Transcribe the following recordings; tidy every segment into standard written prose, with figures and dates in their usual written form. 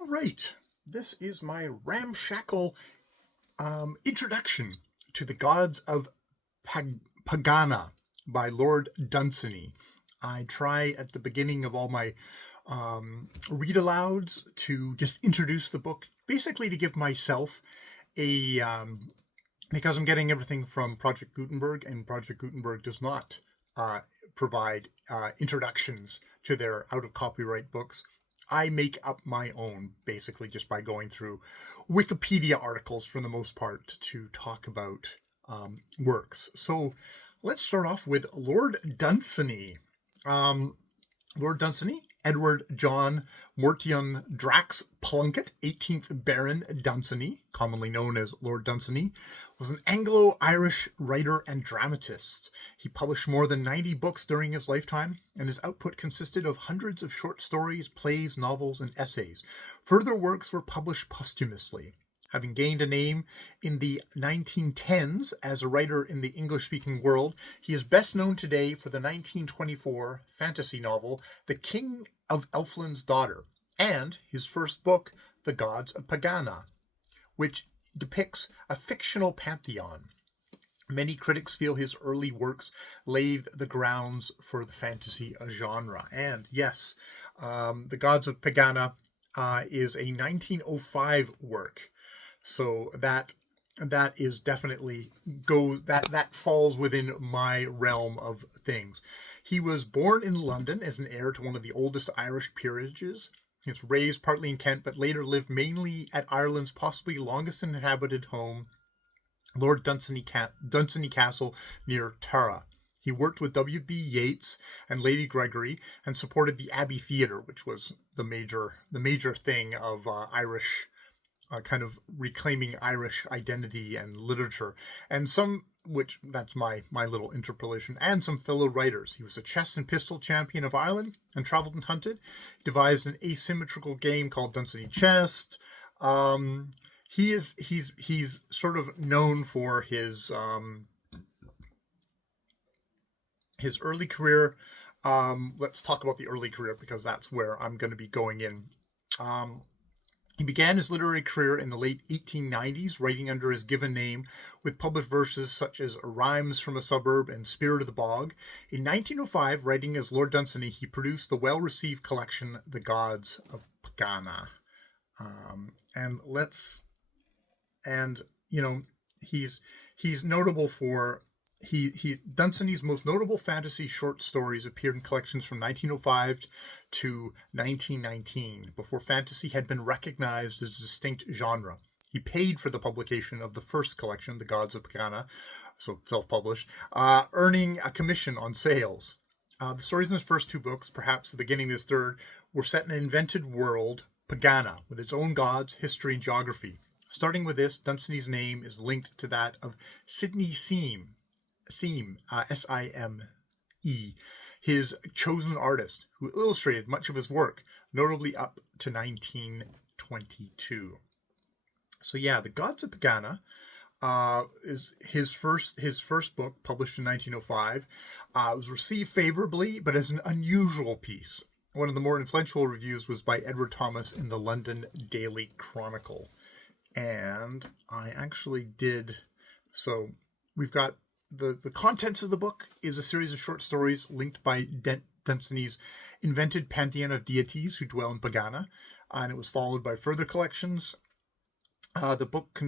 All right, this is my ramshackle introduction to the Gods of Pagana by Lord Dunsany. I try at the beginning of all my read-alouds to just introduce the book, basically to give myself a, because I'm getting everything from Project Gutenberg, and Project Gutenberg does not provide introductions to their out-of-copyright books. I make up my own, basically, just by going through Wikipedia articles for the most part to talk about works. So let's start off with Lord Dunsany. Lord Dunsany, Edward John Mortion Drax Plunkett, 18th Baron Dunsany, commonly known as Lord Dunsany, was an Anglo-Irish writer and dramatist. He published more than 90 books during his lifetime, and his output consisted of hundreds of short stories, plays, novels, and essays. Further works were published posthumously. Having gained a name in the 1910s as a writer in the English-speaking world, he is best known today for the 1924 fantasy novel The King of Elfland's Daughter, and his first book, The Gods of Pagana, which depicts a fictional pantheon. Many critics feel his early works laid the grounds for the fantasy genre. And yes, The Gods of Pagana is a 1905 work. So that is definitely that falls within my realm of things. He was born in London as an heir to one of the oldest Irish peerages. He was raised partly in Kent, but later lived mainly at Ireland's possibly longest inhabited home, Lord Dunsany Castle near Tara. He worked with W.B. Yeats and Lady Gregory and supported the Abbey Theatre, which was the major thing of Irish. Kind of reclaiming Irish identity and literature, and that's my little interpolation, and some fellow writers. He was a chess and pistol champion of Ireland and traveled and hunted. He devised an asymmetrical game called Dunsany Chess. He's sort of known for his early career. Let's talk about the early career because that's where I'm going to be going in. He began his literary career in the late 1890s, writing under his given name, with published verses such as Rhymes from a Suburb and Spirit of the Bog. In 1905, writing as Lord Dunsany, he produced the well-received collection, The Gods of Pagana. He's notable for Dunsany's most notable fantasy short stories appeared in collections from 1905 to 1919, before fantasy had been recognized as a distinct genre. He paid for the publication of the first collection, The Gods of Pagana, so self-published, earning a commission on sales. The stories in his first two books, perhaps the beginning of his third, were set in an invented world, Pagana, with its own gods, history, and geography. Starting with this, Dunsany's name is linked to that of Sidney Sime, S-I-M-E, his chosen artist, who illustrated much of his work, notably up to 1922. So yeah, The Gods of Pagana is his first book, published in 1905. It was received favorably, but as an unusual piece. One of the more influential reviews was by Edward Thomas in the London Daily Chronicle. And I actually did, so we've got the contents of the book is a series of short stories linked by Dunsany's invented pantheon of deities who dwell in Pagana, and it was followed by further collections. The book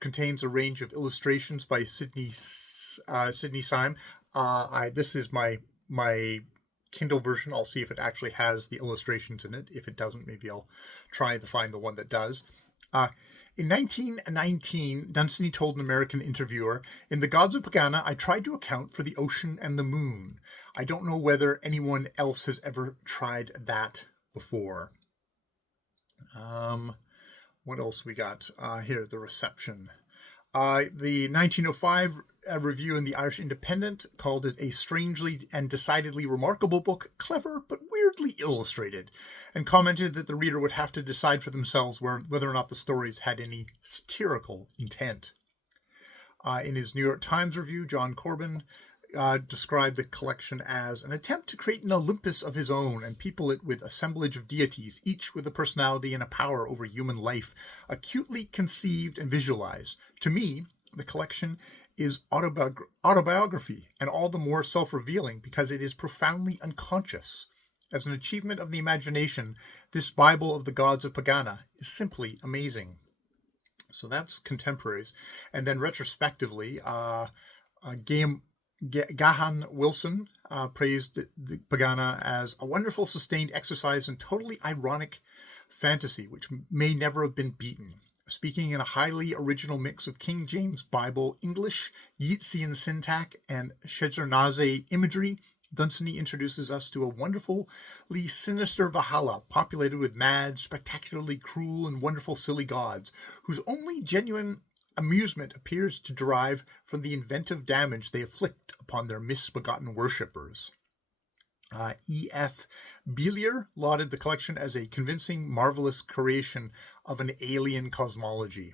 contains a range of illustrations by Sidney Sime. This is my Kindle version. I'll see if it actually has the illustrations in it. If it doesn't, maybe I'll try to find the one that does. In 1919, Dunsany told an American interviewer, "In The Gods of Pagana, I tried to account for the ocean and the moon. I don't know whether anyone else has ever tried that before." What else we got? Here, the reception. The 1905 review in the Irish Independent called it a strangely and decidedly remarkable book, clever but weirdly illustrated, and commented that the reader would have to decide for themselves whether or not the stories had any satirical intent. In his New York Times review, John Corbin described the collection as an attempt to create an Olympus of his own and people it with assemblage of deities, each with a personality and a power over human life, acutely conceived and visualized. To me, the collection is autobiography, and all the more self-revealing because it is profoundly unconscious. As an achievement of the imagination, this Bible of the Gods of Pagana is simply amazing. So that's contemporaries. And then retrospectively, Gahan Wilson praised the Pagana as a wonderful, sustained exercise in totally ironic fantasy, which may never have been beaten. Speaking in a highly original mix of King James Bible English, Yeatsian syntax, and Shezarnaze imagery, Dunsany introduces us to a wonderfully sinister Valhalla, populated with mad, spectacularly cruel, and wonderful silly gods, whose only genuine amusement appears to derive from the inventive damage they inflict upon their misbegotten worshippers. E.F. Beelier lauded the collection as a convincing, marvelous creation of an alien cosmology.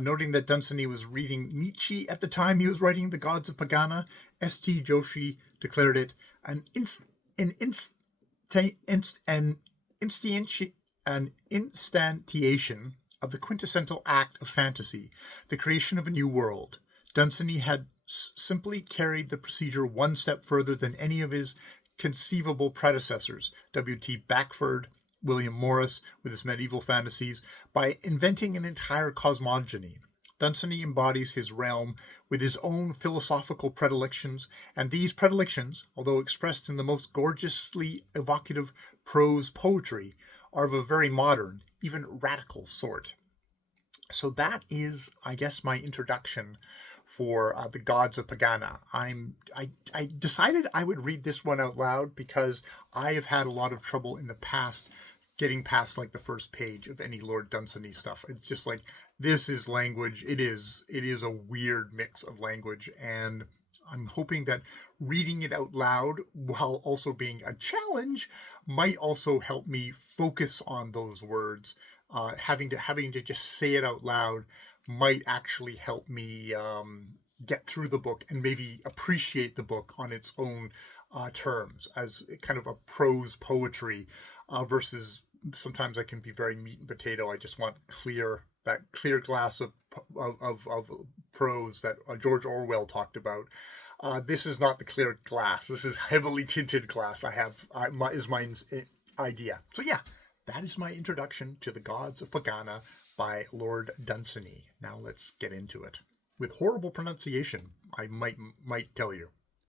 Noting that Dunsany was reading Nietzsche at the time he was writing The Gods of Pagana, S.T. Joshi declared it an instantiation of the quintessential act of fantasy, the creation of a new world. Dunsany had simply carried the procedure one step further than any of his conceivable predecessors, W.T. Beckford, William Morris, with his medieval fantasies, by inventing an entire cosmogony. Dunsany embodies his realm with his own philosophical predilections, and these predilections, although expressed in the most gorgeously evocative prose poetry, are of a very modern, even radical sort. So that is, I guess, my introduction for the Gods of Pagana. I decided I would read this one out loud because I have had a lot of trouble in the past getting past like the first page of any Lord Dunsany stuff. It's just like, this is language. It is a weird mix of language, and I'm hoping that reading it out loud while also being a challenge might also help me focus on those words. Having to just say it out loud might actually help me get through the book and maybe appreciate the book on its own terms as kind of a prose poetry versus sometimes I can be very meat and potato. I just want that clear glass of prose that George Orwell talked about. This is not the clear glass. This is heavily tinted glass. Is mine's idea. So yeah, that is my introduction to The Gods of Pagana by Lord Dunsany. Now let's get into it. With horrible pronunciation, I might tell you.